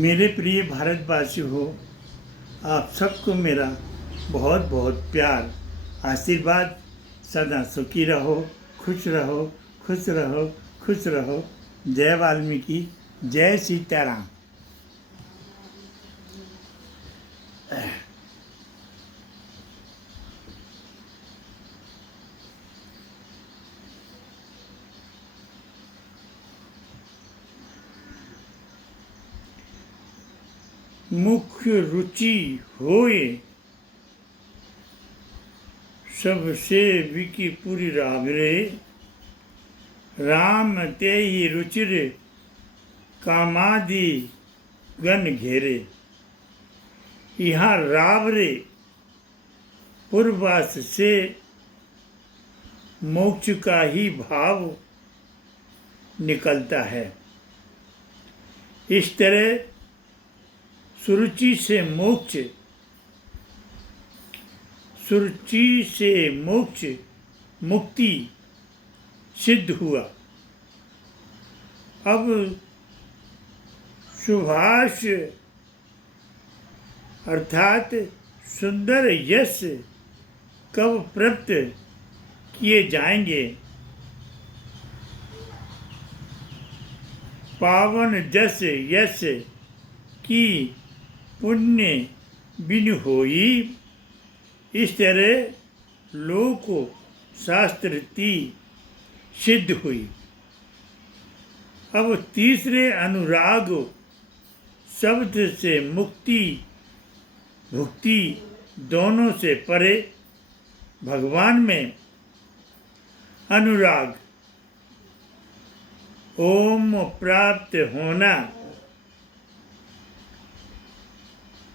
मेरे प्रिय भारतवासी हो, आप सबको मेरा बहुत बहुत प्यार, आशीर्वाद। सदा सुखी रहो, खुश रहो, खुश रहो, खुश रहो। जय वाल्मीकि, जय सीताराम। मुख्य रुचि होए सबसे विकी पूरी रावरे, राम ते ही रुचिर कामादि गण घेरे। यहाँ रावरे पूर्वास से मोक्ष का ही भाव निकलता है। इस तरह सुरुचि से मोक्ष, सुरुचि से मोक्ष मुक्ति सिद्ध हुआ। अब सुभाष अर्थात सुंदर यश कब प्राप्त किए जाएंगे? पावन जस यश की पुण्य बिन होई। इस तरह लोक शास्त्र की सिद्ध हुई। अब तीसरे अनुराग शब्द से मुक्ति भुक्ति दोनों से परे भगवान में अनुराग, ओम प्राप्त होना,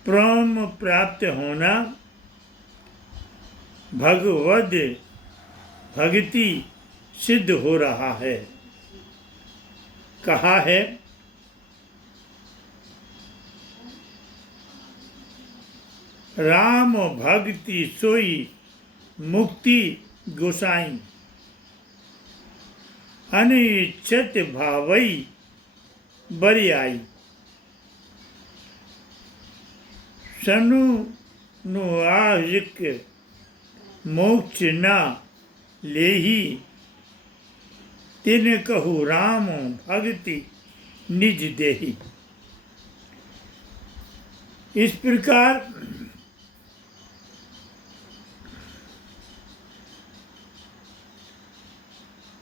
प्रेम प्राप्त होना, भगवद भक्ति सिद्ध हो रहा है। कहा है राम भक्ति सोई मुक्ति गोसाई, अनिच्छत भावई बरी आई। सनु नुआजिक मोक्ष न लेही, तिन कहु राम भक्ति निज देही। इस प्रकार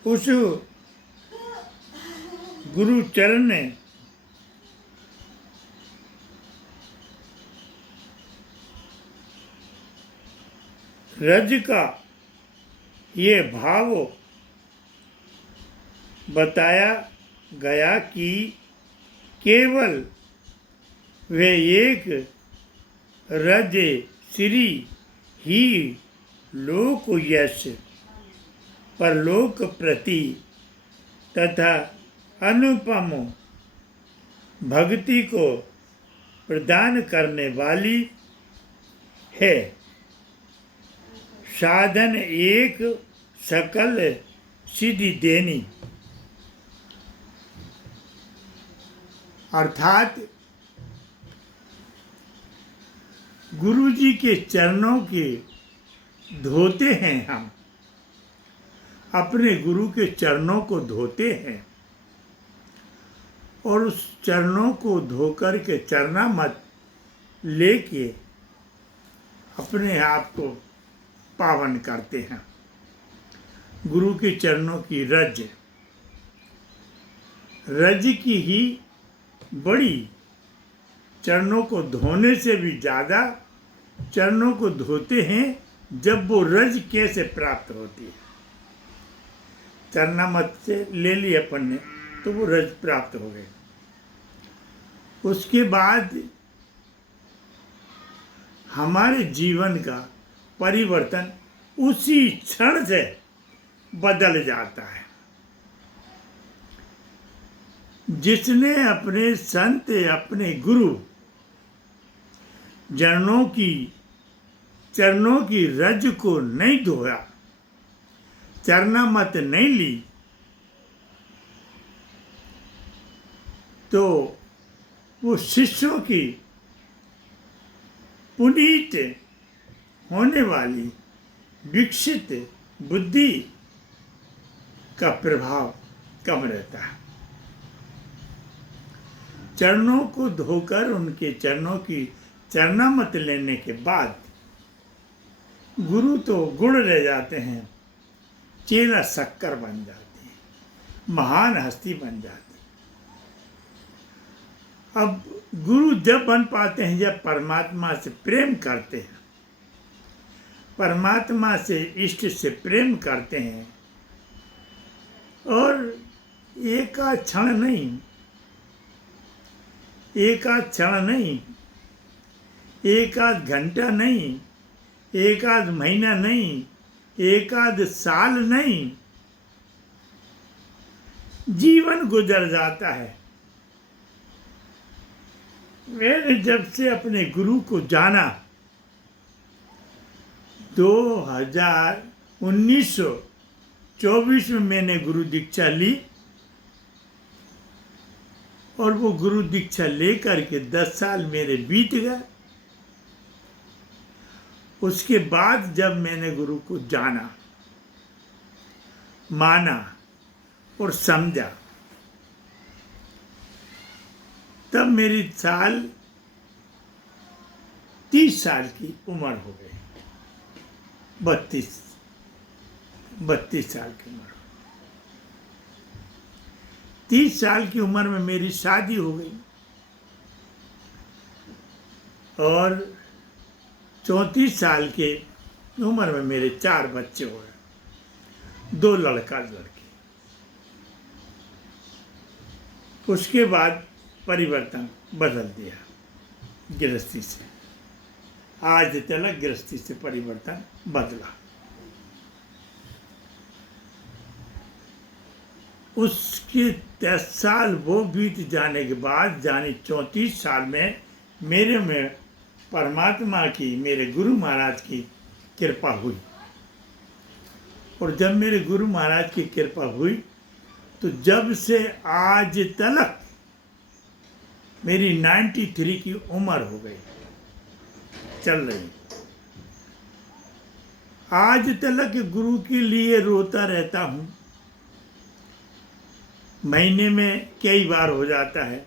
उस गुरु चरण ने रज का ये भाव बताया गया कि केवल वे एक रज श्री ही लोक यश, परलोक प्रति तथा अनुपम भक्ति को प्रदान करने वाली है। साधन एक सकल सिद्धि देनी, अर्थात गुरु जी के चरणों के धोते हैं। हम अपने गुरु के चरणों को धोते हैं और उस चरणों को धोकर के चरणामृत लेके अपने आप को पावन करते हैं। गुरु के चरणों की रज, रज की ही बड़ी, चरणों को धोने से भी ज़्यादा चरणों को धोते हैं जब वो रज कैसे प्राप्त होती है। चरणामृत से ले लिया अपन ने तो वो रज प्राप्त हो गए। उसके बाद हमारे जीवन का परिवर्तन उसी क्षण से बदल जाता है। जिसने अपने संत, अपने गुरु चरणों की रज को नहीं धोया, चरणामृत नहीं ली, तो वो शिष्यों की पुनीत होने वाली विकसित बुद्धि का प्रभाव कम रहता है। चरणों को धोकर उनके चरणों की चरणामत लेने के बाद गुरु तो गुड़ रह जाते हैं, चेला शक्कर बन जाते हैं, महान हस्ती बन जाती है। अब गुरु जब बन पाते हैं जब परमात्मा से प्रेम करते हैं, परमात्मा से इष्ट से प्रेम करते हैं, और एक आध क्षण नहीं, एक आध क्षण नहीं, एक आध घंटा नहीं, एक आध महीना नहीं, एक आध साल नहीं, जीवन गुजर जाता है। मैंने जब से अपने गुरु को जाना 1924 में मैंने गुरु दीक्षा ली, और वो गुरु दीक्षा लेकर के 10 साल मेरे बीत गए। उसके बाद जब मैंने गुरु को जाना, माना और समझा, तब मेरी 30 साल की उम्र हो गई। 32 साल की उम्र। 30 साल की उम्र में मेरी शादी हो गई, और 34 साल के उम्र में मेरे 4 बच्चे हो गए, 2 लड़का लड़की। उसके बाद परिवर्तन बदल दिया गृहस्थी से। आज तक गृहस्थी से परिवर्तन बदला। उसके 10 साल वो बीत जाने के बाद, यानी 34 साल में मेरे में परमात्मा की, मेरे गुरु महाराज की कृपा हुई। और जब मेरे गुरु महाराज की कृपा हुई, तो जब से आज तक मेरी 93 की उम्र हो गई, चल रही। आज तक गुरु के लिए रोता रहता हूँ। महीने में कई बार हो जाता है,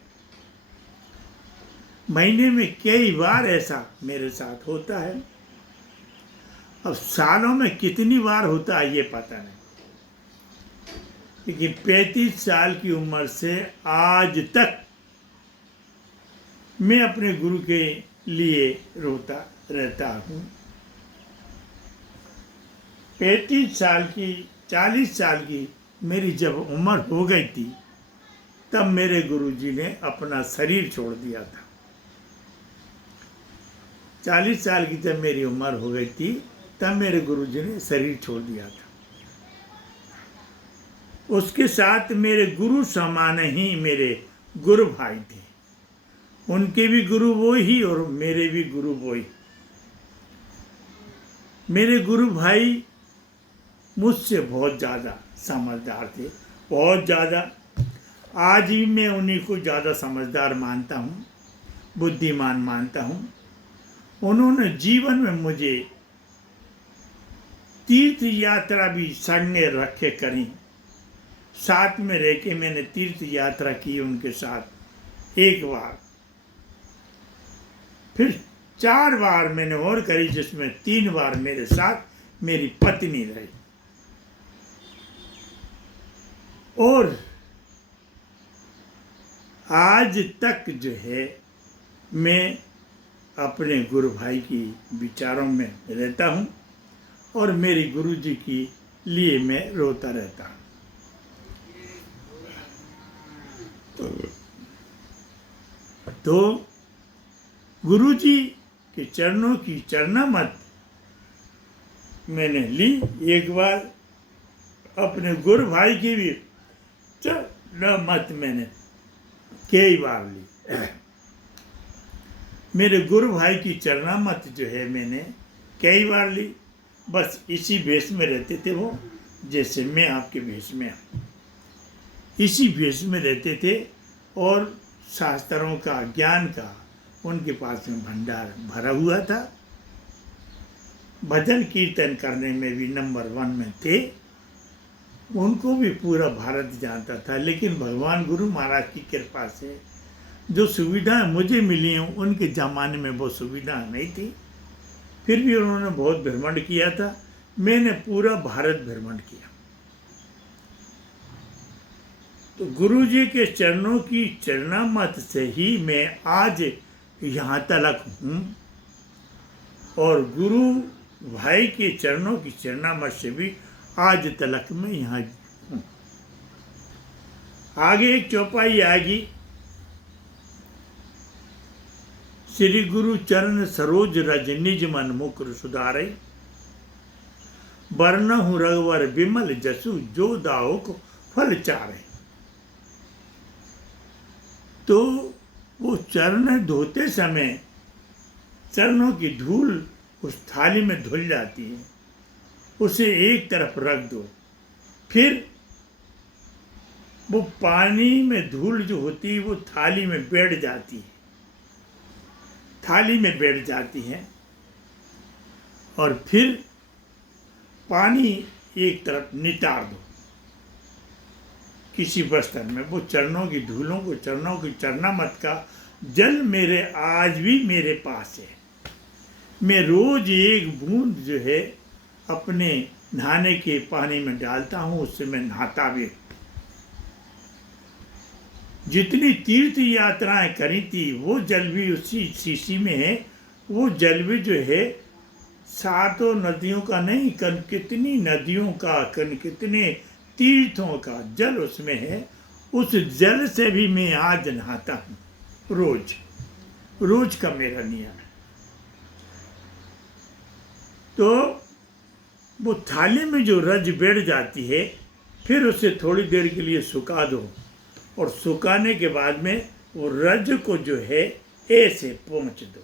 महीने में कई बार ऐसा मेरे साथ होता है। अब सालों में कितनी बार होता है ये पता नहीं, लेकिन 35 साल की उम्र से आज तक मैं अपने गुरु के लिए रोता रहता हूँ। 35 साल की, 40 साल की मेरी जब उम्र हो गई थी, तब मेरे गुरुजी ने अपना शरीर छोड़ दिया था। 40 साल की जब मेरी उम्र हो गई थी, तब मेरे गुरुजी ने शरीर छोड़ दिया था। उसके साथ मेरे गुरु समान ही मेरे गुरु भाई थे। उनके भी गुरु वो ही और मेरे भी गुरु वो ही। मेरे गुरु भाई मुझसे बहुत ज़्यादा समझदार थे, बहुत ज़्यादा। आज भी मैं उन्हीं को ज़्यादा समझदार मानता हूँ, बुद्धिमान मानता हूँ। उन्होंने जीवन में मुझे तीर्थ यात्रा भी संग रखे करी। साथ में रह के मैंने तीर्थ यात्रा की उनके साथ 1 बार, फिर 4 बार मैंने और करी, जिसमें 3 बार मेरे साथ मेरी पत्नी रही। और आज तक जो है मैं अपने गुरु भाई की विचारों में रहता हूँ, और मेरी गुरु जी की लिए मैं रोता रहता हूँ। तो गुरु जी के चरणों की चरणामत मैंने ली 1 बार, अपने गुरु भाई की भी चरणामत मैंने कई बार ली। मेरे गुरु भाई की चरणामत जो है मैंने कई बार ली। बस इसी भेष में रहते थे वो, जैसे मैं आपके भेष में, इसी भेष में रहते थे। और शास्त्रों का, ज्ञान का उनके पास में भंडार भरा हुआ था। भजन कीर्तन करने में भी नंबर 1 में थे। उनको भी पूरा भारत जानता था। लेकिन भगवान गुरु महाराज की कृपा से जो सुविधाएं मुझे मिली हैं, उनके ज़माने में वो सुविधा नहीं थी। फिर भी उन्होंने बहुत भ्रमण किया था। मैंने पूरा भारत भ्रमण किया। तो गुरु जी के चरणों की चरणामत से ही मैं आज यहाँ तक हूँ, और गुरु भाई के चरणों की चरणामत से भी आज तक मैं यहाँ हूँ। आगे एक चौपाई आएगी, श्री गुरु चरण सरोज रज निज मन मुकुर सुधारे, बरनहु रघुवर विमल जसु जो दाओ को फल चारे। तो वो चरण धोते समय चरणों की धूल उस थाली में धुल जाती है, उसे एक तरफ रख दो। फिर वो पानी में धूल जो होती है वो थाली में बैठ जाती है, थाली में बैठ जाती है। और फिर पानी एक तरफ नितार दो किसी बर्तन में। वो चरणों की धूलों को, चरणों की चरणामत का जल मेरे आज भी मेरे पास है। मैं रोज एक बूंद जो है अपने नहाने के पानी में डालता हूँ, उससे मैं नहाता भी। जितनी तीर्थ यात्राएं करी थी वो जल भी उसी शीशी में है। वो जल भी जो है सातों नदियों का नहीं, कितनी नदियों का, कितने तीर्थों का जल उसमें है। उस जल से भी मैं आज नहाता हूँ, रोज रोज का मेरा नियम है। तो वो थाली में जो रज बैठ जाती है, फिर उसे थोड़ी देर के लिए सुखा दो, और सुखाने के बाद में वो रज को जो है ऐसे पोंछ दो।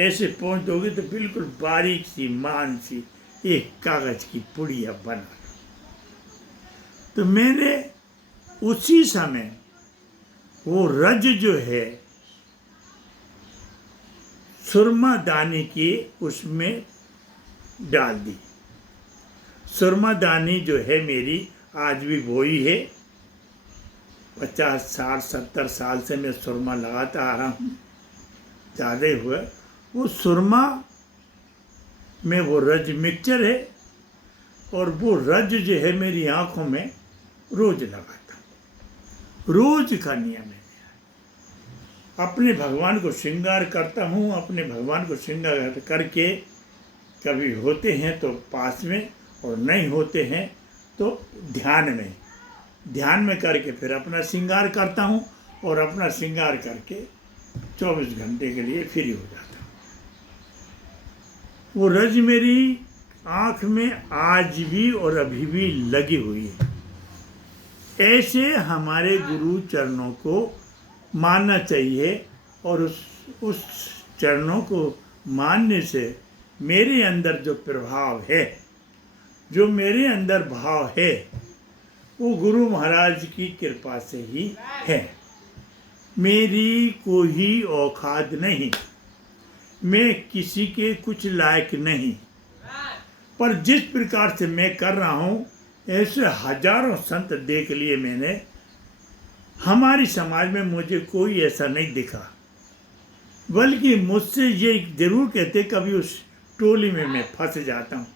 ऐसे पोंछ दोगे तो बिल्कुल बारीक सी मान सी एक कागज की पुड़िया बना लो। तो मैंने उसी समय वो रज जो है सुरमा दानी की उसमें डाल दी। सुरमा दानी जो है मेरी आज भी वही है। 50, 60, 70 साल से मैं सुरमा लगाता आ रहा हूँ, ज़्यादा हुआ। वो सुरमा में वो रज मिक्सचर है, और वो रज जो है मेरी आँखों में रोज लगाता हूँ। रोज का नियम है। अपने भगवान को श्रृंगार करता हूँ। अपने भगवान को श्रृंगार करके कभी होते हैं तो पास में, और नहीं होते हैं तो ध्यान में करके फिर अपना श्रृंगार करता हूँ, और अपना श्रृंगार करके 24 घंटे के लिए फ्री हो जाता हूँ। वो रज मेरी आँख में आज भी और अभी भी लगी हुई है। ऐसे हमारे गुरु चरणों को मानना चाहिए, और उस चरणों को मानने से मेरे अंदर जो प्रभाव है, जो मेरे अंदर भाव है, वो गुरु महाराज की कृपा से ही है। मेरी कोई औकात नहीं, मैं किसी के कुछ लायक नहीं, पर जिस प्रकार से मैं कर रहा हूँ, ऐसे हजारों संत देख लिए मैंने। हमारी समाज में मुझे कोई ऐसा नहीं दिखा, बल्कि मुझसे ये जरूर कहते कभी उस टोली में मैं फंस जाता हूँ,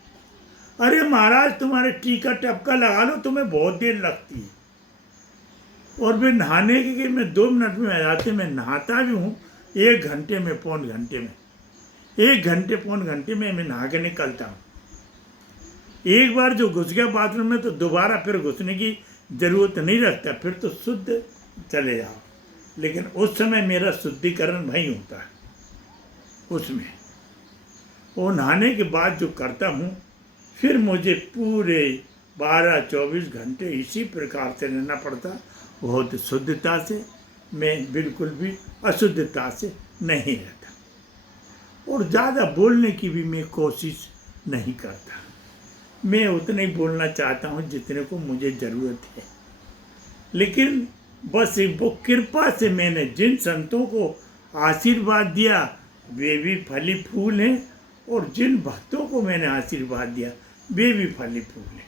अरे महाराज तुम्हारे टीका टपका लगा लो, तुम्हें बहुत देर लगती है। और फिर नहाने के मैं 2 मिनट में आ जाते, मैं नहाता भी हूँ 1 घंटे में, पौन घंटे में, 1 घंटे पौन घंटे में मैं नहा के निकलता हूँ। एक बार जो घुस गया बाथरूम में तो दोबारा फिर घुसने की जरूरत नहीं रखता, फिर तो शुद्ध चले जाओ। लेकिन उस समय मेरा शुद्धिकरण वहीं होता है। उसमें वो नहाने के बाद जो करता हूँ, फिर मुझे पूरे 12-24 घंटे इसी प्रकार से रहना पड़ता, बहुत शुद्धता से। मैं बिल्कुल भी अशुद्धता से नहीं रहता, और ज़्यादा बोलने की भी मैं कोशिश नहीं करता। मैं उतना ही बोलना चाहता हूँ जितने को मुझे ज़रूरत है। लेकिन बस वो कृपा से मैंने जिन संतों को आशीर्वाद दिया वे भी फली फूल हैं, और जिन भक्तों को मैंने आशीर्वाद दिया वे भी फली फूल हैं,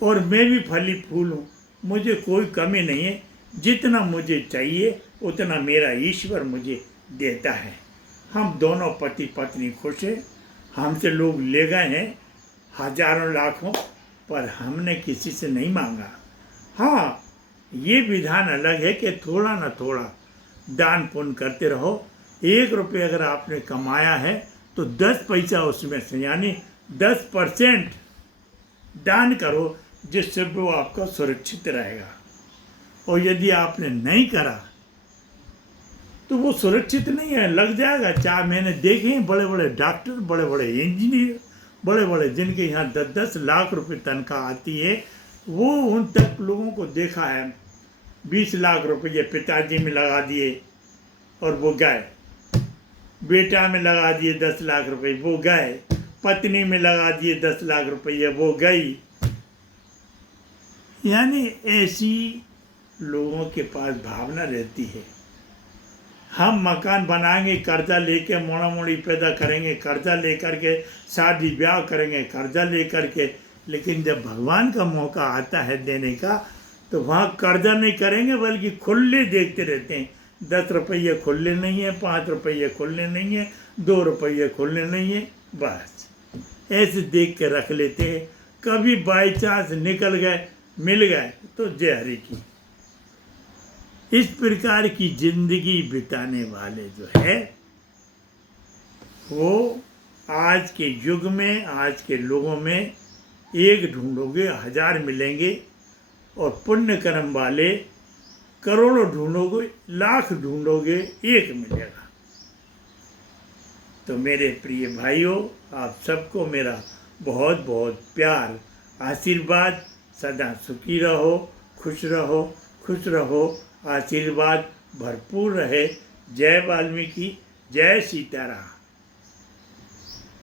और मैं भी फली फूल हूँ। मुझे कोई कमी नहीं है, जितना मुझे चाहिए उतना मेरा ईश्वर मुझे देता है। हम दोनों पति पत्नी खुश हैं। हमसे लोग ले गए हैं हजारों लाखों, पर हमने किसी से नहीं मांगा। हाँ, ये विधान अलग है कि थोड़ा ना थोड़ा दान पुण्य करते रहो। 1 रुपये अगर आपने कमाया है तो 10 पैसा उसमें से यानी 10% दान करो, जिससे वो आपका सुरक्षित रहेगा। और यदि आपने नहीं करा तो वो सुरक्षित नहीं है, लग जाएगा। चाहे मैंने देखे हैं बड़े बड़े डॉक्टर, बड़े बड़े इंजीनियर, बड़े बड़े जिनके यहाँ 10-10 लाख रुपए तनख्वाह आती है, वो उन तक लोगों को देखा है 20 लाख रुपये पिताजी में लगा दिए और वो गए, बेटा में लगा दिए 10 लाख रुपए वो गए, पत्नी में लगा दिए 10 लाख रुपये वो गई। यानी ऐसी लोगों के पास भावना रहती है। हम मकान बनाएंगे कर्जा लेके, मोड़ा मोड़ी पैदा करेंगे कर्जा लेकर के, शादी ब्याह करेंगे कर्जा लेकर के, लेकिन जब भगवान का मौका आता है देने का तो वहाँ कर्जा नहीं करेंगे बल्कि खुले देखते रहते हैं। 10 रुपये खुले नहीं है, 5 रुपये खुले नहीं है, 2 रुपये खुले नहीं है, बस ऐसे देख के रख लेते हैं। कभी बाई चांस निकल गए, मिल गए तो जय हरि की। इस प्रकार की जिंदगी बिताने वाले जो है वो आज के युग में, आज के लोगों में एक ढूंढोगे 1000 मिलेंगे, और पुण्य कर्म वाले करोड़ों ढूंढोगे, लाख ढूंढोगे, एक मिलेगा। तो मेरे प्रिय भाइयों, आप सबको मेरा बहुत बहुत प्यार, आशीर्वाद। सदा सुखी रहो, खुश रहो, खुश रहो, आशीर्वाद भरपूर रहे। जय वाल्मीकि, जय सीताराम।